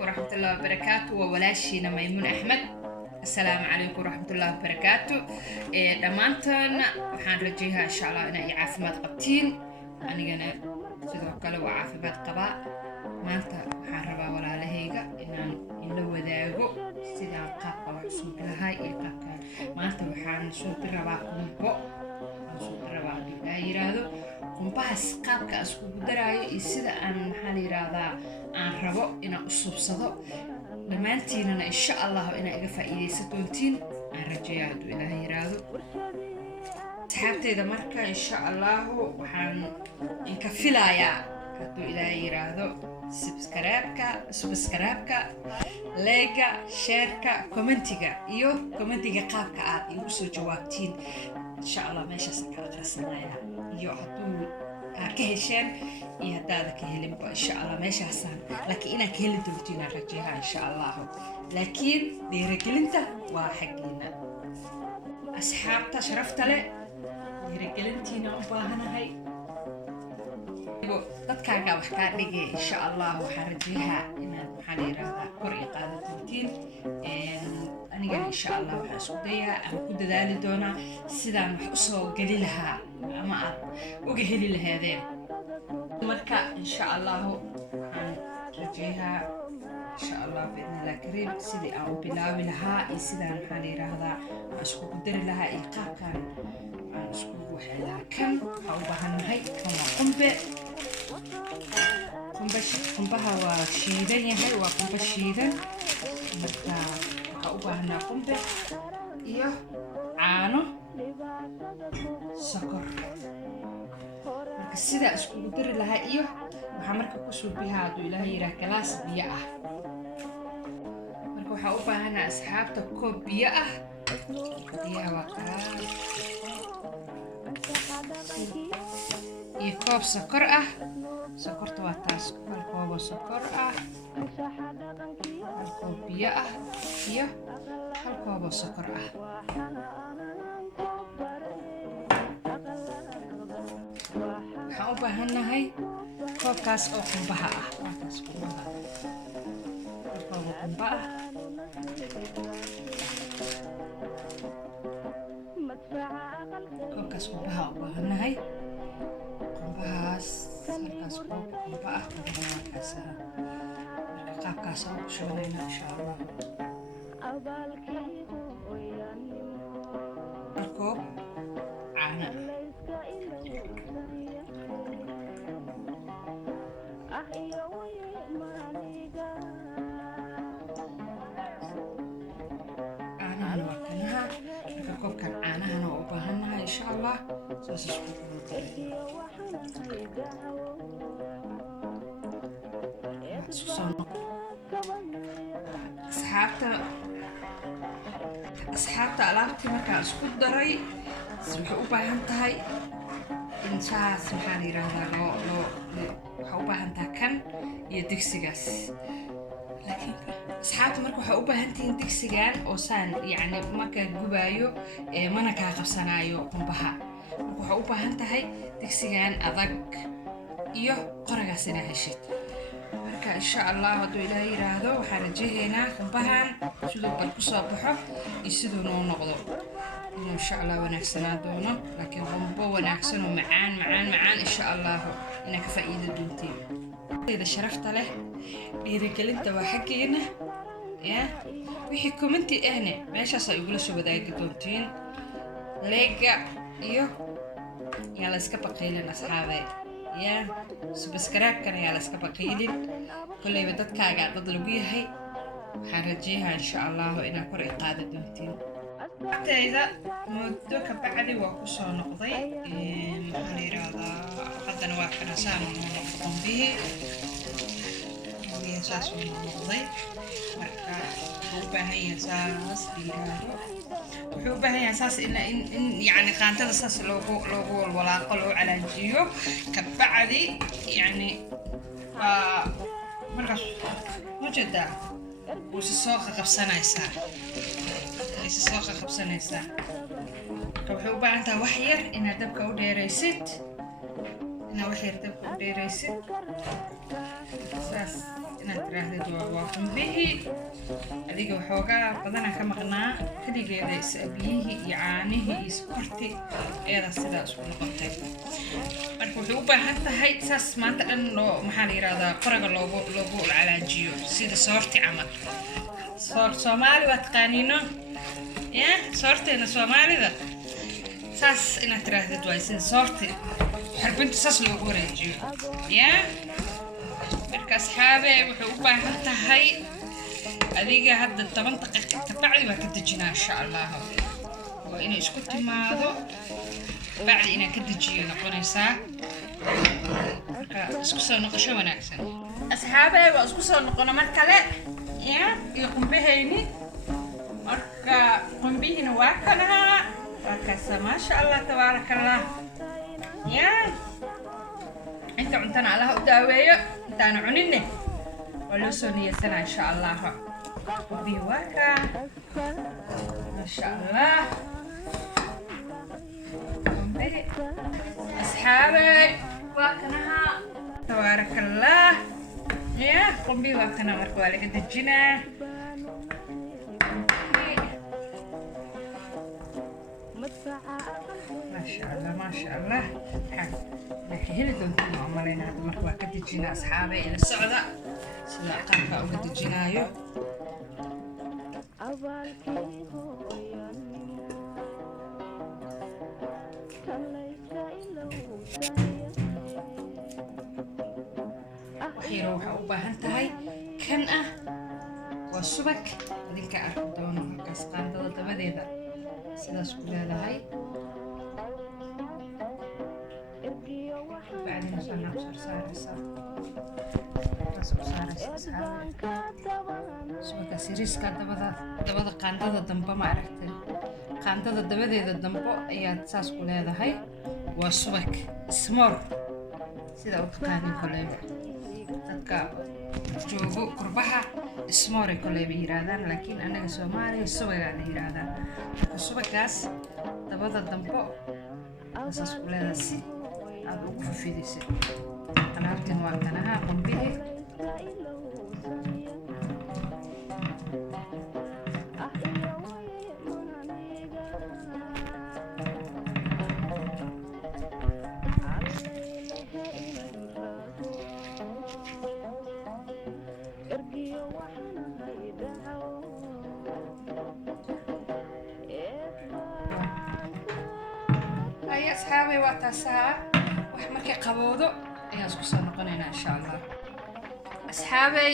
عليكم ورحمة الله وبركاته وولاشينا ميمون أحمد. السلام عليكم ورحمة الله وبركاته. دمانتنا waxaan rajaynaa insha Allah inay caafimaad qabtiin anigana sidoo kale waa caafimaad qabaa. maanta waxaan rabaa walaalahayga inaan ila wadaago sida qaabka wax soo bilahay iyo qaabka maanta waxaan soo rabaa qumbo la yiraahdo qumbahaas qaabka isku daraayo iyo sida aan maxaa la yiraahdaa aan rabo inaan u subsado dhammaantiinana insha Allah inaan iga faa'iideysan doontiin aan rajayaa hadduu Ilaahay yiraahdo. asxaabtayda marka insha Allah waxaan inka filayaa hadduu Ilaahay yiraahdo subscribe-ka like-ga share-ka commentiga qaabka aad igu soo jawaabtiin insha Allah meeshaas ka akhrisanaya iyo hadduu ka hesheen iyo haddaad ka helin ba insha Allah meeshaas laakiin inaan ka heli doontiin rajayaa insha Allah. laakiin dhiirigelinta waa xaqiina asxaabta sharafta leh dhiirigelintiina u baahanahay dadkaaga wax ka dhigay insha Allah waxaan rajayaa inaad maxaa la yiraahdaa kor i qaado doontiin aniga insha Allah waxaan isku dayaa aan ku dadaali doonaa sidaan wax u soo gali lahaa ama aad uga heli lahaadeen marka insha Allah waxaan rajayaa insha Allah biidhnillah kariim sidii aan u bilaabi lahaa iyo sidaan maxaa la yiraahdaa aan isku dari lahaa iyo qaabkan aan isku waxay lahaa kan waxaan u baahanahay kan waa qumbaha waa shiidan yahay waa qumbo shiidan marka waxaan u baahanaa qumbe iyo caano sokor marka sidaa iskugu dari lahaa iyo waxaa marka ku suubihaa hadduu Ilaahay yiraah galaas biyo ah marka waxaan u baahanaa asxaabta koob biyo ah biyaha waa galaas iyo koob sokor ah sokorta waa taas hal koob sokor ah hal koob biyo ah iyo hal koob sokor ah waxaan u baahanahay koobkaas oo qumbaha ah waa taas qumbaha hal koob qumba ah koobkaas qumbaha u baahanahay qumbahaas halkaas koob qumba ah markaas marka qaabkaas aan ku shubanaynaa insha Allah hal koob caano caanahan waa kanaha marka koobkan caanahana waa u baahannahay insha Allah saas isku asxaabta alaabtii markaan isku daray waxay u baahan tahay in saas maxaa la yiraahdaa waxaa u baahan tahay kan iyo digsigaas laakiin asxaabta marka waxay u baahan tihiin digsigan oo saan yacni marka gubaayo mana kaa qabsanaayo qumbaha marka waxaa u baahan tahay digsigan adag iyo qoragaas inaa heshid marka insha Allah hadduu Ilaahay yiraahdo waxaan rajaynaa qumbahan siduu bal ku soo baxo iyo siduu noo noqdo inuu insha Allah wanaagsanaa doono laakiin qumbo wanaagsan oo macaan insha Allah inaa ka faa'iido doontiin ida sharafta leh dhiirigelinta waa xaqiina wixii commenti ahne meeshaas ay igula soo wadaagi doontiin like-ga iyo yaa la iska baqiilin asxaabay subscribe-kana yaa la iska baqiilin kollayba dadkaaga dad lagu yahay waxaan rajayaa insha Allah inaa kor i qaadi doontiin waqtiyada muddo ka bacdi waa ku soo noqday maxaa la yiraahdaa haddana waa kanasaan qumbihii saas uu noqday marka wuxuu u baahan yahay saas biiraado wuxuu u baahan yahay saas in yani qaantada saas loogu walaaqo loo calaajiyo ka bacdi yani markaas wajada wuu soo qabsanaysaa wuxuu u baahan tahay wax yar inaad dabka u dheeraysid inaad wax yar dabka u dheeraysid saas inaad tiraahdeed waa qumbihii adiga waxoogaa badanaa ka maqnaa keligeeda biyihii iyo caanihii iyo sokortii eedaa sidaa isku noqotay marka waxay u baahan tahay saas maanta dhan loo maxaa la yidhahdaa qoraga loogu calaajiyo sida soorti camal soor soomaali waa taqaaniino ya soorteena soomaalida saas inaad tiraahdeed waa sida soorti xarbinta saas loogu wareejiyo ya marka asxaabe waxay u baahan tahay adiga hadda 10 daqiiqo kabacdi waa ka dejinaa insha allah waa inay isku timaado bacdi inaan ka dejiyo noqonaysaa marka isku soo noqosho wanaagsan asxaabe waa isku soo noqono mar kale ya iyo qumbihayni marka qumbihina waa kana waa kaasa maasha allah tabaarakallah ya انت عندنا على داويه انت انا عنينه ولو سونيه سنه ان شاء الله وبيواكا ما شاء الله اصحابي واكنها تبارك الله يا قنبي واكنا مركوا لك دجنا ما شاء الله ما شاء الله لكن هنا دونتنا عملنا هذا مركوا كدجنا أصحابي إلى السعودة سلا قنفة أو كدجنايو وحيرو وحوبة هنتهي كان والسبك ذيك أردون كاسقان ضد بديدا سلا سكولا لهاي بعدين عشان نبصر صار سبك سيريس كان دبدا قاندada dambe ma aragtay qaandada dabadeeda dambe ayaa saas ku leedahay waa subak smor sida uu taqaaniin kale dadka joogo qurbaha smor ay kale yiraahdaan laakiin anaga Soomaaliya subagaan yiraahdaan subakaas dabada dambe saas ku leedahay si aad ugu fidisid qanaadkan waa kanaha qumbihi هيا أصحابي واتساب markay qabowdo ayaan isku soo noqonaynaa insha Allah asxaabay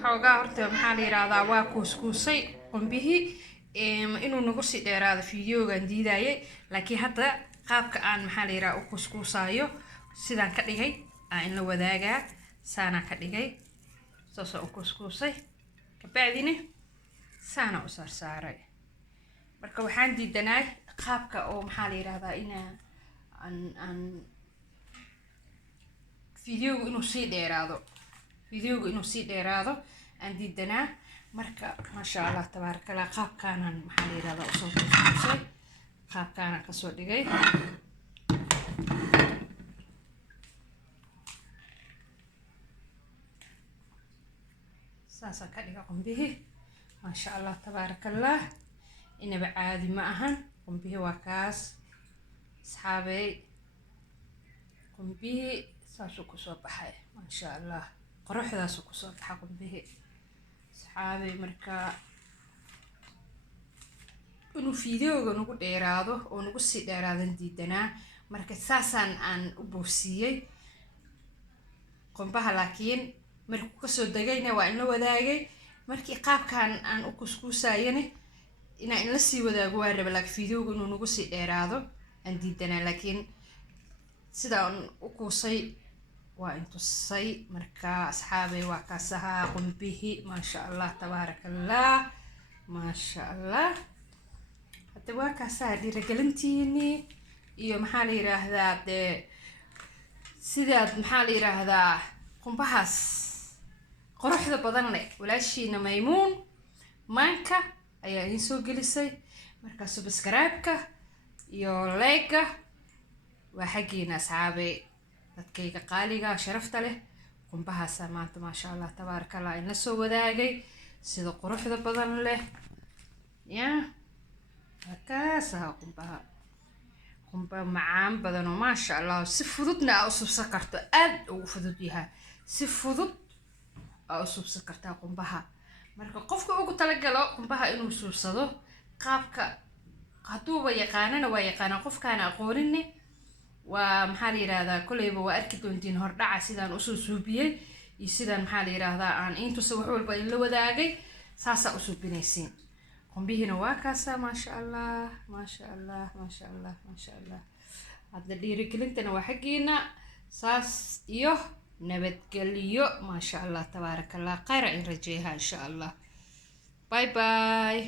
xoogaa horta maxaa la yiraahdaa waa kuuskuusay qumbihii inuu nagu sii dheeraado fiidiyoogan diidayay laakiin hadda qaabka aan maxaa la yiraahdaa u kuuskuusayo sidaan ka dhigay aan la wadaagaa saana ka dhigay soo u kuuskuusay kabacdina saana u saaray marka waxaan diidanaay qaabka oo maxaa la yiraahdaa aan فيديو إنه سي ديرادو عندي دنا مركا ما شاء الله تبارك الله قاب كان محلي هذا أصول كوسكوسي قاب كان كسر دقي ساسا كذي قم به ما شاء الله تبارك الله إنه بعادي معهن قم به وكاس أصحابي قم به ساسو كسو بحي ما شاء الله قروح ذا سو كسو بحكم به صحابي مركا إنه فيديو نقول ديرادو أو نقول سي ديرادن ديدنا مركا ساسان أن أبوسيي قم بها لكن مركو كسو دقينا وإن لو ذاقي مركي قاب كان أن أكسكوسايني إن لسي وداقو وارب لك فيديو إنه نقول سي ديرادو أن ديدنا لكن سيدا أكوسي وانتو الصي مركا أصحابي وكاسها قم به ما شاء الله تبارك الله ما شاء الله حتى وكاسها دي رجلنتيني iyo maxaa la yiraahdaa sidaad maxaa la yiraahdaa qumbahaas quruxda badan leh walaashiina maymuun maanka ayaa idin soo gelisay marka subscribe-ka iyo like-ga waa xaqiina asxaabe dadkayga qaaliga sharafta leh qumbahaasa maanta maasha allah tabaaraka allah in la soo wadaagay sida quruxda badan leh ya hakaasaha qumba macaan badan oo maasha allah si fududna aa u subsan karto aad ugu fudud yahay si fudud aa u subsan kartaa qumbaha marka qofka ugu talagalo qumbaha inuu subsado qaabka hadduuba yaqaanana waa yaqaanaa qofkaana aqooninne waa maxaa la yiraahdaa kolleyba waa arki doontiin hordhaca sidaan usoo suubiyey iyo sidaan maxaa la yiraahdaa aan intusa wax walba in la wadaagay saasaa u suubinaysiin qumbihiina waa kaasaa maasha allah maasha allah maasha allah maasha allah hadda dhiirigelintana waa xaggiina saas iyo nabadgelyo maasha allah tabaaraka allah khayra in rajeeyaha insha allah bye bye